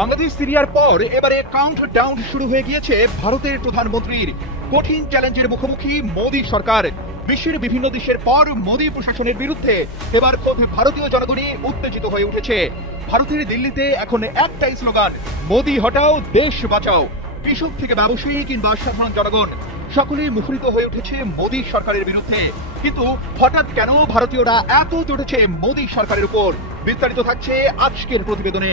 বাংলাদেশ সিরিয়ার পর এবারে কাউন্টডাউন শুরু হয়ে গিয়েছে ভারতের প্রধানমন্ত্রীর। কঠিন চ্যালেঞ্জের মুখোমুখি মোদী সরকার। বিশ্বের বিভিন্ন দেশের পর মোদী প্রশাসনের বিরুদ্ধে এবার খোদ ভারতীয় জনগণই উত্তেজিত হয়ে উঠেছে। ভারতের দিল্লিতে এখন একটাই স্লোগান, মোদী হটাও দেশ বাঁচাও। কৃষক থেকে ব্যবসায়ী কিংবা সাধারণ জনগণ সকলেই মুখরিত হয়ে উঠেছে মোদী সরকারের বিরুদ্ধে। কিন্তু হঠাৎ কেন ভারতীয়রা এত চটেছে মোদী সরকারের উপর? বিস্তারিত থাকছে আজকের প্রতিবেদনে।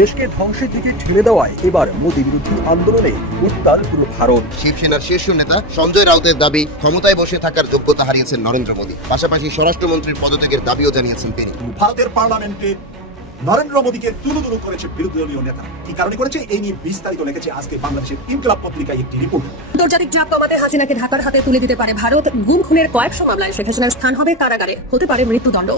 দেশকে ধ্বংসের দিকে ঠেলে দেওয়ায় এবার মোদী বিরোধী আন্দোলনে উত্তাল পুরো ভারত। শিবসেনার শীর্ষ নেতা সঞ্জয় রাউতের দাবি, ক্ষমতায় বসে থাকার যোগ্যতা হারিয়েছেন নরেন্দ্র মোদী। পাশাপাশি স্বরাষ্ট্রমন্ত্রীর পদত্যাগের দাবিও জানিয়েছেন তিনি। ভারতের পার্লামেন্টে নরেন্দ্র মোদীকে তুলুদুলু করেছে বিরোধী দলীয় নেতা। কি কারণে করেছে এই নিয়ে বিস্তারিত লিখেছে আজকে বাংলাদেশের ইনকিলাব পত্রিকায় একটি রিপোর্ট। আন্তর্জাতিক চাপ কমাতে হাসিনাকে ঢাকার হাতে তুলে দিতে পারে ভারত। গুম খুনের কয়েকশো মামলায় শেখ হাসিনার স্থান হবে কারাগারে, হতে পারে মৃত্যুদণ্ড।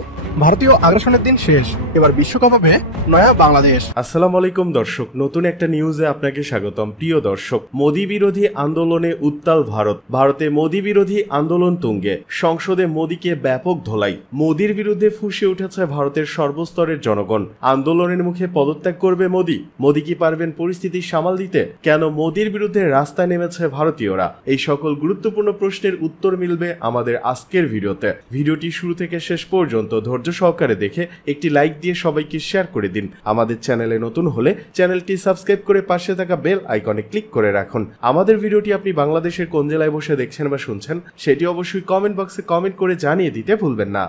ভারতীয় আগ্রাসনের দিন শেষ, এবার বিশ্বকাপ হবে নয়া বাংলাদেশ। আসসালামু আলাইকুম দর্শক, নতুন একটা নিউজে আপনাকে স্বাগতম। প্রিয় দর্শক, মোদী বিরোধী আন্দোলনে উত্তাল ভারত। ভারতে মোদী বিরোধী আন্দোলন তুঙ্গে, সংসদে মোদীকে ব্যাপক ধোলাই। মোদীর বিরুদ্ধে ফুঁসে উঠেছে ভারতের সর্বস্তরের জনগণ। আন্দোলনের মুখে পদত্যাগ করবে মোদী? মোদী কি পারবেন পরিস্থিতি সামাল দিতে? কেন মোদীর বিরুদ্ধে রাস্তায় নেমেছে ভারতীয়রা? এই সকল গুরুত্বপূর্ণ প্রশ্নের উত্তর মিলবে আমাদের আজকের ভিডিওতে। ভিডিওটি শুরু থেকে শেষ পর্যন্ত ধৈর্য সহকারে দেখে একটি লাইক দিয়ে সবাইকে শেয়ার করে দিন। আমাদের চ্যানেলে নতুন হলে চ্যানেলটি সাবস্ক্রাইব করে পাশে থাকা বেল আইকনে ক্লিক করে রাখুন। আমাদের ভিডিওটি আপনি বাংলাদেশের কোন জেলায় বসে দেখছেন বা শুনছেন সেটি অবশ্যই কমেন্ট বক্সে কমেন্ট করে জানিয়ে দিতে ভুলবেন না।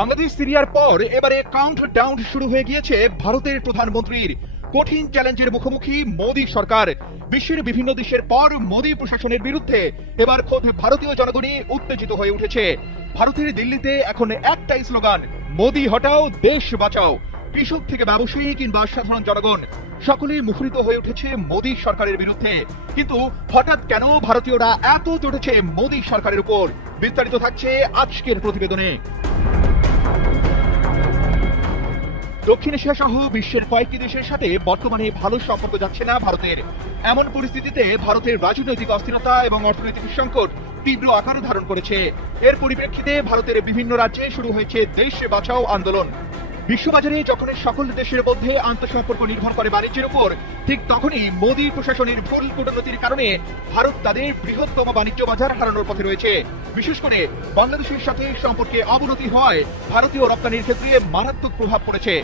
বাংলাদেশ সিরিয়ার পর এবারে কাউন্টডাউন শুরু হয়ে গিয়েছে ভারতের প্রধানমন্ত্রীর। কঠিন চ্যালেঞ্জের মুখোমুখি মোদী সরকার। বিশ্বের বিভিন্ন দেশের পর মোদী প্রশাসনের বিরুদ্ধে এবার খোদ ভারতীয় জনগণই উত্তেজিত হয়ে উঠেছে। ভারতের দিল্লিতে এখন একটাই স্লোগান, মোদী হটাও দেশ বাঁচাও। কৃষক থেকে ব্যবসায়ী কিংবা সাধারণ জনগণ সকলেই মুখরিত হয়ে উঠেছে মোদী সরকারের বিরুদ্ধে। কিন্তু হঠাৎ কেন ভারতীয়রা এত চটেছে মোদী সরকারের উপর? বিস্তারিত থাকছে আজকের প্রতিবেদনে। দক্ষিণ এশিয়া সহ বিশ্বের কয়েকটি দেশের সাথে বর্তমানে ভালো সম্পর্ক যাচ্ছে না ভারতের। এমন পরিস্থিতিতে ভারতের রাজনৈতিক অস্থিরতা এবং অর্থনৈতিক সংকট তীব্র আকার ধারণ করেছে। এর পরিপ্রেক্ষিতে ভারতের বিভিন্ন রাজ্যে শুরু হয়েছে দেশ বাঁচাও আন্দোলন। বিশ্ববাজারে যখন সকল দেশের মধ্যে আন্তঃসম্পর্ক নির্ভর করে বাণিজ্যের উপর, ঠিক তখনই মোদী প্রশাসনের ভুল কূটনীতির কারণে ভারত তাদের বৃহত্তম বাণিজ্য বাজার হারানোর পথে রয়েছে। বিশেষ করে বাংলাদেশের সাথে সম্পর্কে অবনতি হওয়ায় ভারতীয় রপ্তানির ক্ষেত্রে মারাত্মক প্রভাব পড়েছে।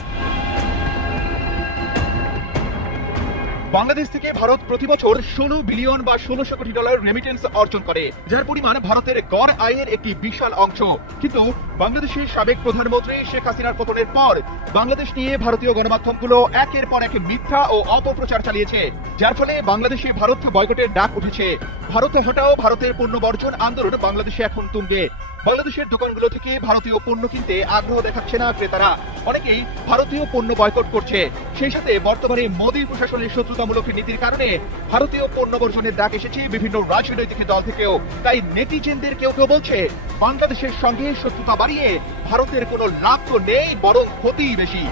বাংলাদেশ থেকে ভারত প্রতি বছর 16 বিলিয়ন বা 1600 কোটি ডলার রেমিটেন্স অর্জন করে, যার পরিমাণ ভারতের গড় আয়ের একটি বিশাল অংশ। কিন্তু বাংলাদেশের সাবেক প্রধানমন্ত্রী শেখ হাসিনার পতনের পর বাংলাদেশ নিয়ে ভারতীয় গণমাধ্যমগুলো একের পর এক মিথ্যা ও অপপ্রচার চালিয়েছে, যার ফলে বাংলাদেশে ভারত বয়কটের ডাক উঠেছে। ভারত হটাও ভারতের পণ্য বর্জন আন্দোলন বাংলাদেশে এখন তুঙ্গে। বাংলাদেশের দোকানগুলো থেকে ভারতীয় পণ্য কিনতে আগ্রহ দেখাচ্ছে না ক্রেতারা। অনেকেই ভারতীয় পণ্য বয়কট করছে। সেই সাথে বর্তমানে মোদী প্রশাসনের শত্রুতামূলক নীতির কারণে ভারতীয় পণ্য বর্জনের ডাক এসেছে বিভিন্ন রাজনৈতিক দল থেকেও। তাই নেটিজেনদের কেউ কেউ বলছে, বাংলাদেশের সঙ্গে শত্রুতা বাড়িয়ে ভারতের কোনো লাভ তো নেই, বরং ক্ষতিই বেশি।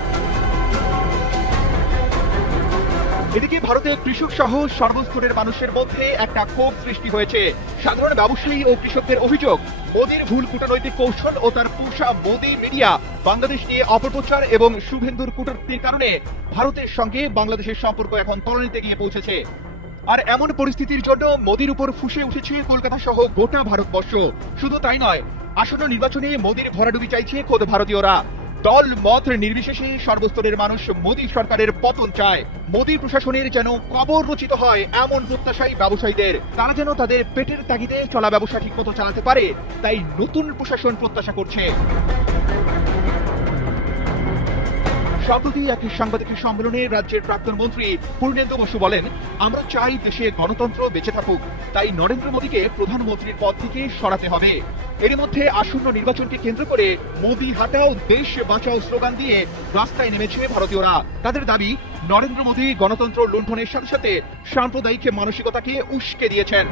এদিকে ভারতের কৃষক সহ সর্বস্তরের মানুষের মধ্যে একটা ক্ষোভ সৃষ্টি হয়েছে। সাধারণ ব্যবসায়ী ও কৃষকদের অভিযোগ, মোদীর ভুল কূটনৈতিক কৌশল ও তার পোষা মোদী মিডিয়া বাংলাদেশ নিয়ে অপপ্রচার এবং শুভেন্দুর কূটনীতির কারণে ভারতের সঙ্গে বাংলাদেশের সম্পর্ক এখন তলানিতে গিয়ে পৌঁছেছে। আর এমন পরিস্থিতির জন্য মোদীর উপর ফুঁসে উঠেছে কলকাতা সহ গোটা ভারতবর্ষ। শুধু তাই নয়, আসন্ন নির্বাচনে মোদীর ভরাডুবি চাইছে খোদ ভারতীয়রা। দল মত নির্বিশেষে সর্বস্তরের মানুষ মোদী সরকারের পতন চায়। মোদী প্রশাসনের যেন কবর রচিত হয় এমন প্রত্যাশাই ব্যবসায়ীদের। তারা যেন তাদের পেটের তাগিদে চলা ব্যবসা ঠিকমতো চালাতে পারে, তাই নতুন প্রশাসন প্রত্যাশা করছে। সম্প্রতি এক সাংবাদিক সম্মেলনে রাজ্যের প্রাক্তন মন্ত্রী পূর্ণেন্দু বসু বলেন, আমরা চাই দেশে গণতন্ত্র বেঁচে থাকুক, তাই নরেন্দ্র মোদীকে প্রধানমন্ত্রীর পদ থেকে সরাতে হবে। এর মধ্যে আসন্ন নির্বাচনকে কেন্দ্র করে মোদী হাটাও দেশ বাঁচাও স্লোগান দিয়ে রাস্তায় নেমেছে ভারতীয়রা। তাদের দাবি, নরেন্দ্র মোদী গণতন্ত্র লুণ্ঠনের সাথে সাথে সাম্প্রদায়িক মানসিকতাকে উস্কে দিয়েছেন।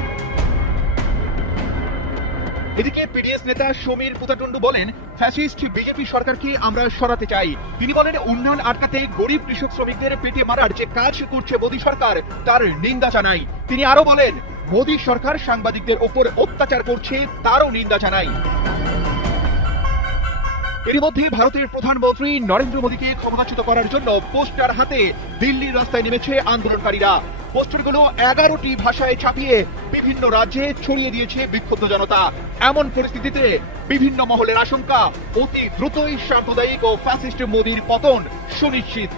এদিকে পিডিএস নেতা সমীর পুতাটুন্ডু বলেন, ফ্যাসিস্ট বিজেপি সরকারকে আমরা সরাতে চাই। তিনি বলেন, উন্নয়ন আটকাতে গরিব কৃষক শ্রমিকদের পেটে মারার যে কাজ করছে মোদী সরকার, তার নিন্দা জানাই। তিনি আরো বলেন, মোদী সরকার সাংবাদিকদের ওপর অত্যাচার করছে, তারও নিন্দা জানাই। এর মধ্যে ভারতের প্রধানমন্ত্রী নরেন্দ্র মোদীকে ক্ষমতাচ্যুত করার জন্য পোস্টার হাতে দিল্লির রাস্তায় নেমেছে আন্দোলনকারীরা। পোস্টারগুলো 11টি ভাষায় ছাপিয়ে বিভিন্ন রাজ্যে ছড়িয়ে দিয়েছে বিক্ষুব্ধ জনতা। এমন পরিস্থিতিতে বিভিন্ন মহলের আশঙ্কা অতি দ্রুতই সাম্প্রদায়িক ও ফ্যাসিস্ট মোদীর পতন সুনিশ্চিত।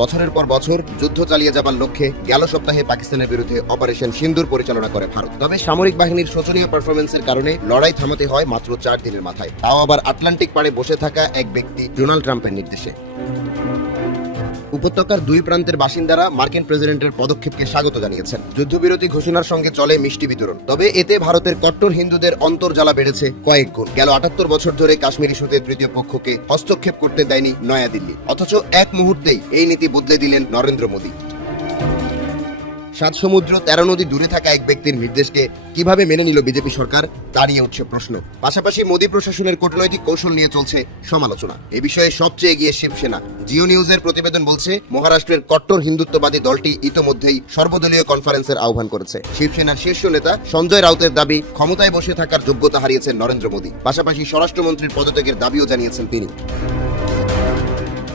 বছরের পর বছর যুদ্ধ চালিয়ে যাবার লক্ষ্যে গেল সপ্তাহে পাকিস্তানের বিরুদ্ধে অপারেশন সিন্দুর পরিচালনা করে ভারত। তবে সামরিক বাহিনীর শোচনীয় পারফরমেন্সের কারণে লড়াই থামাতে হয় মাত্র 4 দিনের মাথায়, তাও আবার আটলান্টিক পাড়ে বসে থাকা এক ব্যক্তি ডোনাল্ড ট্রাম্পের নির্দেশে। উপত্যকার দুই প্রান্তের বাসিন্দারা মার্কিন প্রেসিডেন্টের পদক্ষেপকে স্বাগত জানিয়েছেন। যুদ্ধবিরতি ঘোষণার সঙ্গে চলে মিষ্টি বিতরণ। তবে এতে ভারতের কট্টর হিন্দুদের অন্তর্জ্বালা বেড়েছে কয়েক গুণ। গেল 78 বছর ধরে কাশ্মীর ইস্যুতে তৃতীয় পক্ষকে হস্তক্ষেপ করতে দেয়নি নয়াদিল্লি, অথচ এক মুহূর্তেই এই নীতি বদলে দিলেন নরেন্দ্র মোদী। 7 সমুদ্র 13 নদী দূরে থাকা এক ব্যক্তির নির্দেশকে কিভাবে মেনে নিল বিজেপি সরকার, তা নিয়ে উঠছে প্রশ্ন। পাশাপাশি মোদী প্রশাসনের কূটনৈতিক কৌশল নিয়ে চলছে সমালোচনা। এ বিষয়ে সবচেয়ে এগিয়ে শিবসেনা। জিও নিউজের প্রতিবেদন বলছে, মহারাষ্ট্রের কট্টর হিন্দুত্ববাদী দলটি ইতোমধ্যেই সর্বদলীয় কনফারেন্সের আহ্বান করেছে। শিবসেনার শীর্ষ নেতা সঞ্জয় রাউতের দাবি, ক্ষমতায় বসে থাকার যোগ্যতা হারিয়েছেন নরেন্দ্র মোদী। পাশাপাশি স্বরাষ্ট্রমন্ত্রীর পদত্যাগের দাবিও জানিয়েছেন তিনি।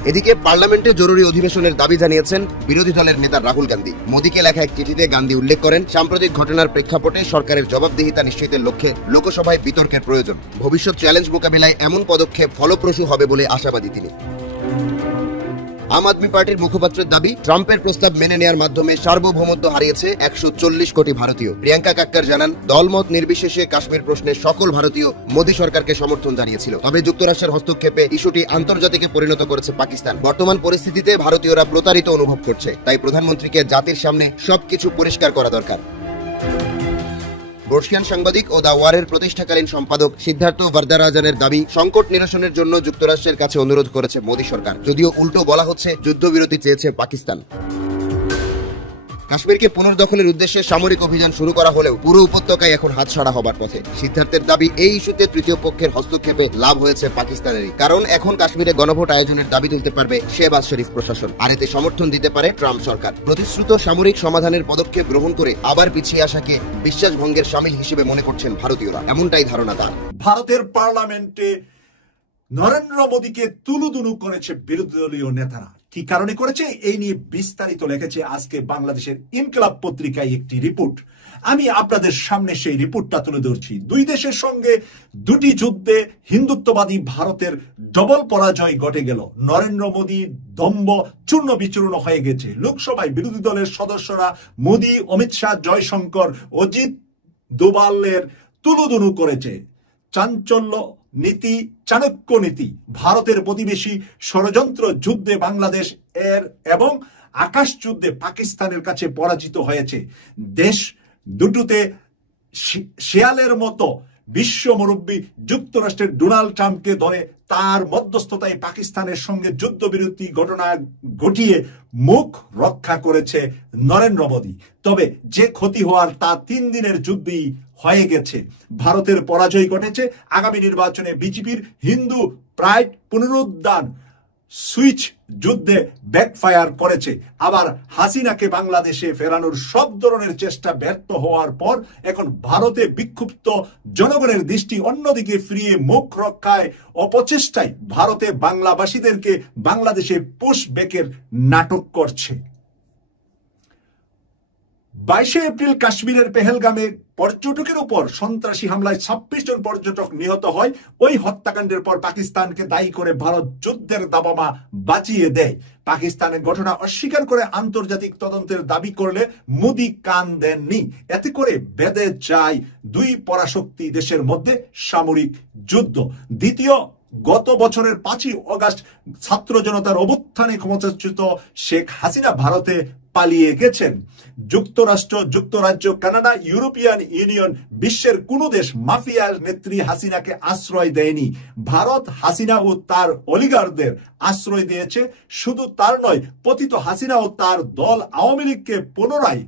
এদিকে পার্লামেন্টে জরুরি অধিবেশনের দাবি জানিয়েছেন বিরোধী দলের নেতা রাহুল গান্ধী। মোদীকে লেখা এক চিঠিতে গান্ধী উল্লেখ করেন, সাম্প্রতিক ঘটনার প্রেক্ষাপটে সরকারের জবাবদিহিতা নিশ্চিতের লক্ষ্যে লোকসভায় বিতর্কের প্রয়োজন। ভবিষ্যৎ চ্যালেঞ্জ মোকাবিলায় এমন পদক্ষেপ ফলপ্রসূ হবে বলে আশাবাদী তিনি। আম আদমি পার্টির মুখপাত্রের দাবি, ট্রাম্পের প্রস্তাব মেনে নেওয়ার মাধ্যমে সার্বভৌমত্ব হারিয়েছে 140 কোটি ভারতীয়। প্রিয়াঙ্কা কাক্কর জানান, দলমত নির্বিশেষে কাশ্মীর প্রশ্নে সকল ভারতীয় মোদী সরকারকে সমর্থন জানিয়েছিল। তবে যুক্তরাষ্ট্রের হস্তক্ষেপে ইস্যুটি আন্তর্জাতিকে পরিণত করেছে পাকিস্তান। বর্তমান পরিস্থিতিতে ভারতীয়রা প্রতারিত অনুভব করছে, তাই প্রধানমন্ত্রীকে জাতির সামনে সবকিছু পরিষ্কার করা দরকার। বর্ষিয়ান সাংবাদিক ও দ্য ওয়ারের প্রতিষ্ঠাকালীন সম্পাদক সিদ্ধার্থ ভারদারাজনের দাবি, সংকট নিরসনের জন্য যুক্তরাষ্ট্রের কাছে অনুরোধ করেছে মোদী সরকার, যদিও উল্টো বলা হচ্ছে যুদ্ধবিরতি চেয়েছে পাকিস্তান। কাশ্মীরকে পুনর্দখলের উদ্দেশ্যে সামরিক অভিযান শুরু করা হলেও পুরো উপত্যকায় এখন হাতছাড়া হবার পথে। সিদ্ধার্থের দাবি, এই ইস্যুতে তৃতীয় পক্ষের হস্তক্ষেপে লাভ হয়েছে পাকিস্তানেরই, কারণ এখন কাশ্মীরে গণভোট আয়োজনের দাবি তুলতে পারবে শেহবাজ শরীফ প্রশাসন, আর এতে সমর্থন দিতে পারে ট্রাম্প সরকার। প্রতিশ্রুত সামরিক সমাধানের পদক্ষেপ গ্রহণ করে আবার পিছিয়ে আসাকে বিশ্বাসভঙ্গের শামিল হিসেবে মনে করছেন ভারতীয়রা, এমনটাই ধারণা তার। ভারতের পার্লামেন্টে নরেন্দ্র মোদীকে তুলুদুলু করেছে বিরোধী দলীয় নেতারা। কি কারণে করেছে এই নিয়ে বিস্তারিত লিখেছে আজকে বাংলাদেশের ইনকিলাব পত্রিকায় একটি রিপোর্ট। আমি আপনাদের সামনে সেই রিপোর্টটা তুলে ধরছি। দুই দেশের সঙ্গে দুটি যুদ্ধে হিন্দুত্ববাদী ভারতের ডবল পরাজয় ঘটে গেল। নরেন্দ্র মোদী দম্ভ চূর্ণ বিচূর্ণ হয়ে গেছে। লোকসভায় বিরোধী দলের সদস্যরা মোদী, অমিত শাহ, জয়শঙ্কর, অজিত দোভালের তুলুদুলু করেছে। চাঞ্চল্য নীতি, চাণক্য নীতি, ভারতের প্রতিবেশী ষড়যন্ত্র যুদ্ধে বাংলাদেশ এবং আকাশ যুদ্ধে পাকিস্তানের কাছে পরাজিত হয়েছে। দেশ দুটোতে শেয়ালের মতো বিশ্ব মুরব্বী যুক্তরাষ্ট্রের ডোনাল্ড ট্রাম্পকে ধরে তার মধ্যস্থতায় পাকিস্তানের সঙ্গে যুদ্ধবিরতি ঘটনা ঘটিয়ে মুখ রক্ষা করেছে নরেন্দ্র মোদী। তবে যে ক্ষতি হওয়ার তা 3 দিনের যুদ্ধেই হয়ে গেছে। ভারতের পরাজয় ঘটেছে। আগামী নির্বাচনে বিজেপির হিন্দু প্রাইড পুনরুদ্ধার সুইচ যুদ্ধে ব্যাকফায়ার করেছে। আবার হাসিনাকে বাংলাদেশে ফেরানোর সব ধরনের চেষ্টা ব্যর্থ হওয়ার পর এখন ভারতে বিক্ষুব্ধ জনগণের দৃষ্টি অন্যদিকে ফিরিয়ে মুখ রক্ষায় অপচেষ্টায় ভারতে বাংলাভাষীদেরকে বাংলাদেশে পুশব্যাকের নাটক করছে। 22 এপ্রিল কাশ্মীরের পেহেলগামে পর্যটকের উপর সন্ত্রাসী হামলায় 26 জন পর্যটক নিহত হয়। ওই হত্যাকাণ্ডের পর পাকিস্তানকে দায়ী করে ভারত যুদ্ধের দাবামা বাঁচিয়ে দেয়। পাকিস্তানের ঘটনা অস্বীকার করে আন্তর্জাতিক তদন্তের দাবি করলে মোদী কান দেননি। এতে করে বেঁধে যায় 2 পরাশক্তি দেশের মধ্যে সামরিক যুদ্ধ। দ্বিতীয়, গত বছরের 5 অগাস্ট ছাত্র জনতার অভ্যুত্থানে ক্ষমতাচ্যুত শেখ হাসিনা ভারতে পালিয়ে গেছেন। যুক্তরাষ্ট্র, যুক্তরাজ্য, কানাডা, ইউরোপিয়ান ইউনিয়ন, বিশ্বের কোন দেশ মাফিয়ার নেত্রী হাসিনাকে আশ্রয় দেয়নি। ভারত হাসিনা ও তার অলিগারদের আশ্রয় দিয়েছে। শুধু তার নয়, পতিত হাসিনা ও তার দল আওয়ামী লীগকে পুনরায়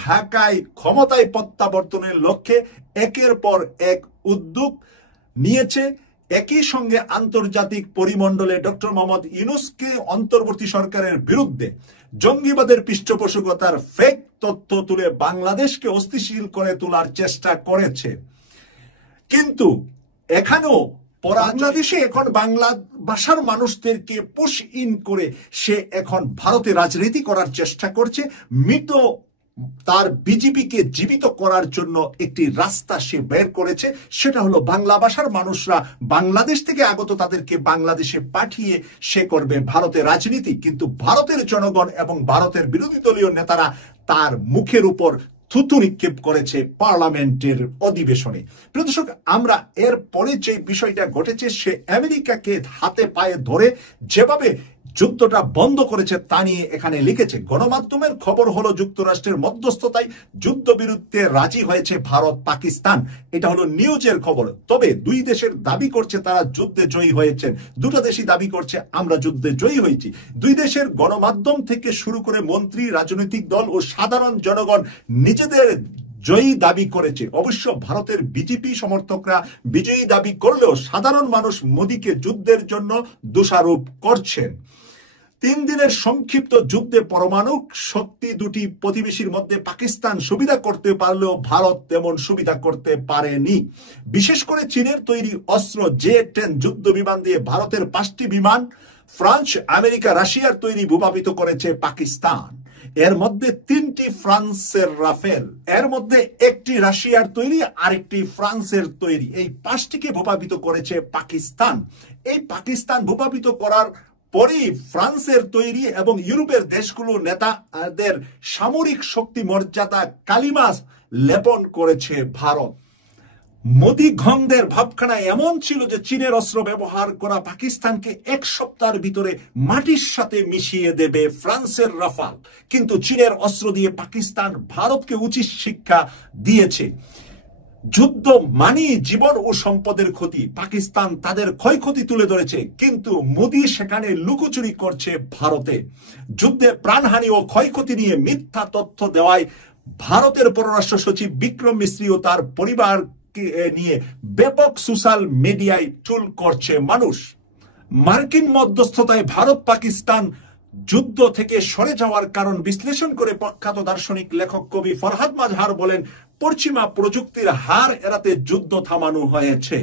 ঢাকায় ক্ষমতায় প্রত্যাবর্তনের লক্ষ্যে একের পর এক উদ্যোগ নিয়েছে। একই সঙ্গে আন্তর্জাতিক পরিমণ্ডলে ডক্টর মোহাম্মদ ইউনূসকে অন্তর্বর্তী সরকারের বিরুদ্ধে জঙ্গিবাদের পৃষ্ঠপোষকতার ফেক তথ্য তুলে বাংলাদেশকে অস্থিতিশীল করে তোলার চেষ্টা করেছে। কিন্তু এখানেও বাংলাদেশে এখন বাংলা ভাষার মানুষদেরকে পুশ ইন করে সে এখন ভারতে রাজনীতি করার চেষ্টা করছে। মৃত তার বিজেপিকে জীবিত করার জন্য একটি রাস্তা সে বের করেছে, সেটা হলো বাংলা ভাষার মানুষরা বাংলাদেশ থেকে আগত তাদেরকে বাংলাদেশে পাঠিয়ে সে করবে ভারতে রাজনীতি। কিন্তু ভারতের জনগণ এবং ভারতের বিরোধী দলীয় নেতারা তার মুখের উপর থুতু নিক্ষেপ করেছে পার্লামেন্টের অধিবেশনে। প্রিয় দর্শক, আমরা এর পরে যে বিষয়টা ঘটেছে, সে আমেরিকাকে হাতে পায়ে ধরে যেভাবে যুদ্ধটা বন্ধ করেছে তা নিয়ে এখানে লিখেছে। গণমাধ্যমের খবর হলো যুক্তরাষ্ট্রের মধ্যস্থতায় যুদ্ধবিরতিতে রাজি হয়েছে ভারত পাকিস্তান। এটা হলো নিউজের খবর। তবে দুই দেশের দাবি করছে তারা যুদ্ধে জয়ী হয়েছেন। দুটো দেশই দাবি করছে আমরা যুদ্ধে জয়ী হয়েছি। দুই দেশের গণমাধ্যম থেকে শুরু করে মন্ত্রী, রাজনৈতিক দল ও সাধারণ জনগণ নিজেদের জয়ী দাবি করেছে। অবশ্য ভারতের বিজেপি সমর্থকরা বিজয়ী দাবি করলেও সাধারণ মানুষ মোদীকে যুদ্ধের জন্য দোষারোপ করছেন। 3 দিনের সংক্ষিপ্ত যুদ্ধে পরমাণু শক্তি দুটি প্রতিবেশীর মধ্যে পাকিস্তান সুবিধা করতে পারলেও ভারত তেমন সুবিধা করতে পারেনি। বিশেষ করে চীনের তৈরি অস্ত্র J-10 যুদ্ধ বিমান দিয়ে ভারতের 5টি বিমান, ফ্রান্স, আমেরিকা, রাশিয়ার তৈরি ভূপাতিত করেছে পাকিস্তান। এর মধ্যে 3টি ফ্রান্সের রাফেল, এর মধ্যে একটি রাশিয়ার তৈরি, আরেকটি ফ্রান্সের তৈরি। এই 5টিকে ভূপাতিত করেছে পাকিস্তান। এই পাকিস্তান ভূপাতিত করার পরই ফ্রান্সের তৈরি এবং ইউরোপের দেশগুলোর নেতাদের সামরিক শক্তি মর্যাদা কালিমা লেপন করেছে ভারত। মোদী গন্ধের ভাবখানা এমন ছিল যে চীনের অস্ত্র ব্যবহার করা পাকিস্তানকে 1 সপ্তাহের ভিতরে মাটির সাথে মিশিয়ে দেবে ফ্রান্সের রাফাল। কিন্তু চীনের অস্ত্র দিয়ে পাকিস্তান ভারতকে উচিত শিক্ষা দিয়েছে। যুদ্ধ মানি জীবন ও সম্পদের ক্ষতি। পাকিস্তান তাদের ক্ষয়ক্ষতি তুলে ধরেছে, কিন্তু মোদী সেখানে লুকোচুরি করছে ভারতে। যুদ্ধে প্রাণহানি ও ক্ষয়ক্ষতি নিয়ে মিথ্যা তথ্য দেওয়ায় ভারতের পররাষ্ট্র সচিব বিক্রম মিশ্রি ও তার পরিবার নিয়ে ব্যাপক সোশ্যাল মিডিয়ায় ট্রোল করছে মানুষ। মার্কিন মধ্যস্থতায় ভারত পাকিস্তান যুদ্ধ থেকে সরে যাওয়ার কারণ বিশ্লেষণ করে প্রখ্যাত দার্শনিক লেখক কবি ফরহাদ মাজহার বলেন, পশ্চিমা প্রযুক্তির হার এড়াতে যুদ্ধ থামানো হয়েছে।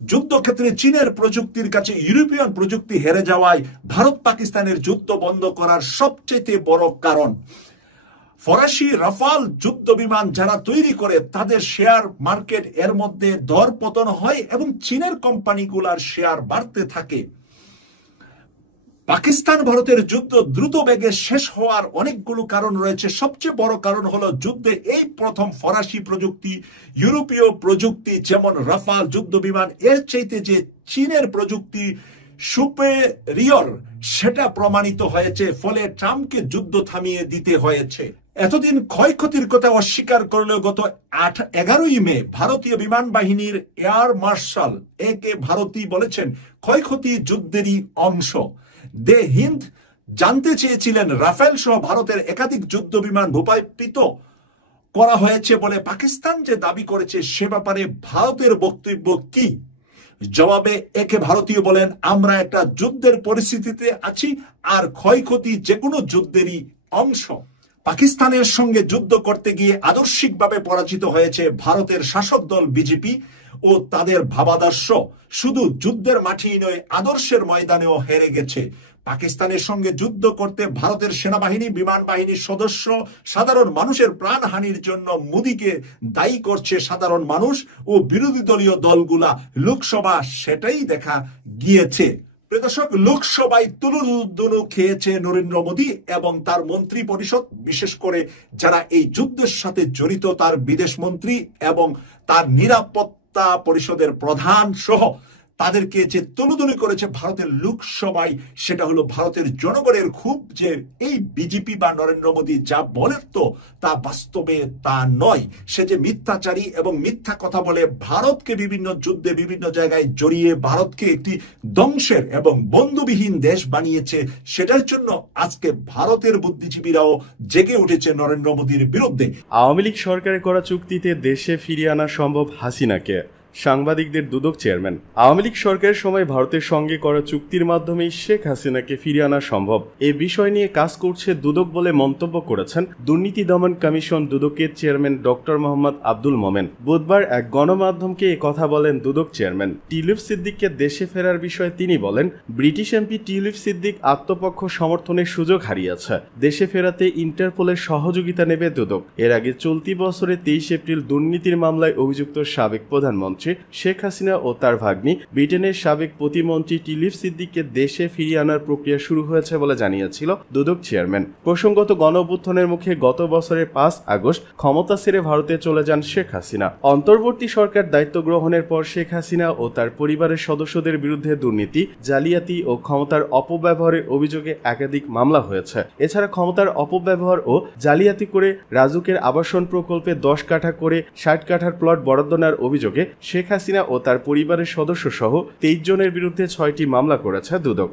যুদ্ধক্ষেত্রে চীনের প্রযুক্তির কাছে ইউরোপিয়ান প্রযুক্তি হেরে যাওয়ায় ভারত পাকিস্তানের যুদ্ধ বন্ধ করার সবচেয়ে বড় কারণ। ফরাসি রাফাল যুদ্ধ বিমান যারা তৈরি করে তাদের শেয়ার মার্কেট এর মধ্যে দর পতন হয় এবং চীনের কোম্পানিগুলোর শেয়ার বাড়তে থাকে। পাকিস্তান ভারতের যুদ্ধ দ্রুত বেগে শেষ হওয়ার অনেকগুলো কারণ রয়েছে। সবচেয়ে বড় কারণ হলো যুদ্ধে এই প্রথম ফরাসি প্রযুক্তি, ইউরোপীয় প্রযুক্তি যেমন রাফাল যুদ্ধ বিমান এর চাইতে যে চীনের প্রযুক্তি সুপেরিয়র সেটা প্রমাণিত হয়েছে। ফলে ট্রাম্পকে যুদ্ধ থামিয়ে দিতে হয়েছে। এতদিন ক্ষয়ক্ষতির কথা অস্বীকার করলেও গত 11ই মে ভারতীয় বিমান বাহিনীর এয়ার মার্শাল A.K. ভারতী বলেছেন ক্ষয়ক্ষতি যুদ্ধেরই অংশ। দে হিন্দ জানতে চেয়েছিলেন রাফেল সহ ভারতের একাধিক যুদ্ধ বিমান ভূপাতিত করা হয়েছে বলে পাকিস্তান যে দাবি করেছে সে ব্যাপারে ভারতের বক্তব্য কি। জবাবে A.K. ভারতীয় বলেন, আমরা একটা যুদ্ধের পরিস্থিতিতে আছি আর ক্ষয়ক্ষতি যে কোনো যুদ্ধেরই অংশ। পাকিস্তানের সঙ্গে যুদ্ধ করতে গিয়ে আদর্শিকভাবে পরাজিত হয়েছে ভারতের শাসক দল বিজেপি ও তাদের ভাবাদর্শ। শুধু যুদ্ধের মাঠেই নয়, আদর্শের ময়দানেও হেরে গেছে। পাকিস্তানের সঙ্গে যুদ্ধ করতে ভারতের সেনাবাহিনী, বিমান বাহিনীর সদস্য, সাধারণ মানুষের প্রাণহানির জন্য মোদীকে দায়ী করছে সাধারণ মানুষ ও বিরোধী দলীয় দলগুলা। লোকসভা সেটাই দেখা গিয়েছে। দর্শক, লোকসভায় তুলুদুলু খেয়েছে নরেন্দ্র মোদী এবং তার মন্ত্রী পরিষদ, বিশেষ করে যারা এই যুদ্ধের সাথে জড়িত তার বিদেশ মন্ত্রী এবং তার নিরাপত্তা পরিষদের প্রধান সহ তাদেরকে যে তুলুদুলু করেছে ভারতের লোকসভায়, সেটা হলো ভারতের জনগণের খুব যে এই বিজেপি বা নরেন্দ্র মোদী যা বলেন তো তা বাস্তবে তা নয়। সে যে মিথ্যাচারী এবং মিথ্যা কথা বলে ভারতকে বিভিন্ন যুদ্ধে বিভিন্ন জায়গায় জড়িয়ে ভারতকে একটি ধ্বংসের এবং বন্ধুবিহীন দেশ বানিয়েছে, সেটার জন্য আজকে ভারতের বুদ্ধিজীবীরাও জেগে উঠেছে নরেন্দ্র মোদীর বিরুদ্ধে। আওয়ামী লীগ সরকারের করা চুক্তিতে দেশে ফিরিয়ে আনা সম্ভব হাসিনাকে। সাংবাদিকদের দুদক চেয়ারম্যান। আওয়ামী লীগ সরকারের সময় ভারতের সঙ্গে করা চুক্তির মাধ্যমেই শেখ হাসিনাকে ফিরিয়ে আনা সম্ভব, এ বিষয় নিয়ে কাজ করছে দুদক বলে মন্তব্য করেছেন দুর্নীতি দমন কমিশন দুদকের চেয়ারম্যান ডক্টর মোহাম্মদ আব্দুল মোমেন। বুধবার এক গণমাধ্যমকে এ কথা বলেন দুদক চেয়ারম্যান। টিউলিপ সিদ্দিককে দেশে ফেরার বিষয়ে তিনি বলেন, ব্রিটিশ এমপি টিউলিপ সিদ্দিক আত্মপক্ষ সমর্থনের সুযোগ হারিয়েছে। দেশে ফেরাতে ইন্টারপোলের সহযোগিতা নেবে দুদক। এর আগে চলতি বছরের 23 এপ্রিল দুর্নীতির মামলায় অভিযুক্ত সাবেক প্রধানমন্ত্রী শেখ হাসিনা ও তার ভাগ্নি ব্রিটেনের সাবেক প্রতিমন্ত্রী টিউলিপ সিদ্দিককে দেশে ফিরিয়ে আনার প্রক্রিয়া শুরু হয়েছে বলে জানিয়েছিল দুদক চেয়ারম্যান। প্রসঙ্গত, গণঅভ্যুত্থানের মুখে গত বছরের 5 আগস্ট ক্ষমতা ছেড়ে ভারতে চলে যান শেখ হাসিনা। অন্তর্বর্তী সরকার দায়িত্ব গ্রহণের পর শেখ হাসিনা ও তার পরিবারের সদস্যদের বিরুদ্ধে দুর্নীতি, জালিয়াতি ও ক্ষমতার অপব্যবহারের অভিযোগে একাধিক মামলা হয়েছে। এছাড়া ক্ষমতার অপব্যবহার ও জালিয়াতি করে রাজুকের আবাসন প্রকল্পে 10 কাঠা করে 60 কাঠার প্লট বরাদ্দ নেওয়ার অভিযোগে শেখ হাসিনা ও তার পরিবারের সদস্য সহ 23 জনের বিরুদ্ধে 6টি মামলা করেছে দুদক।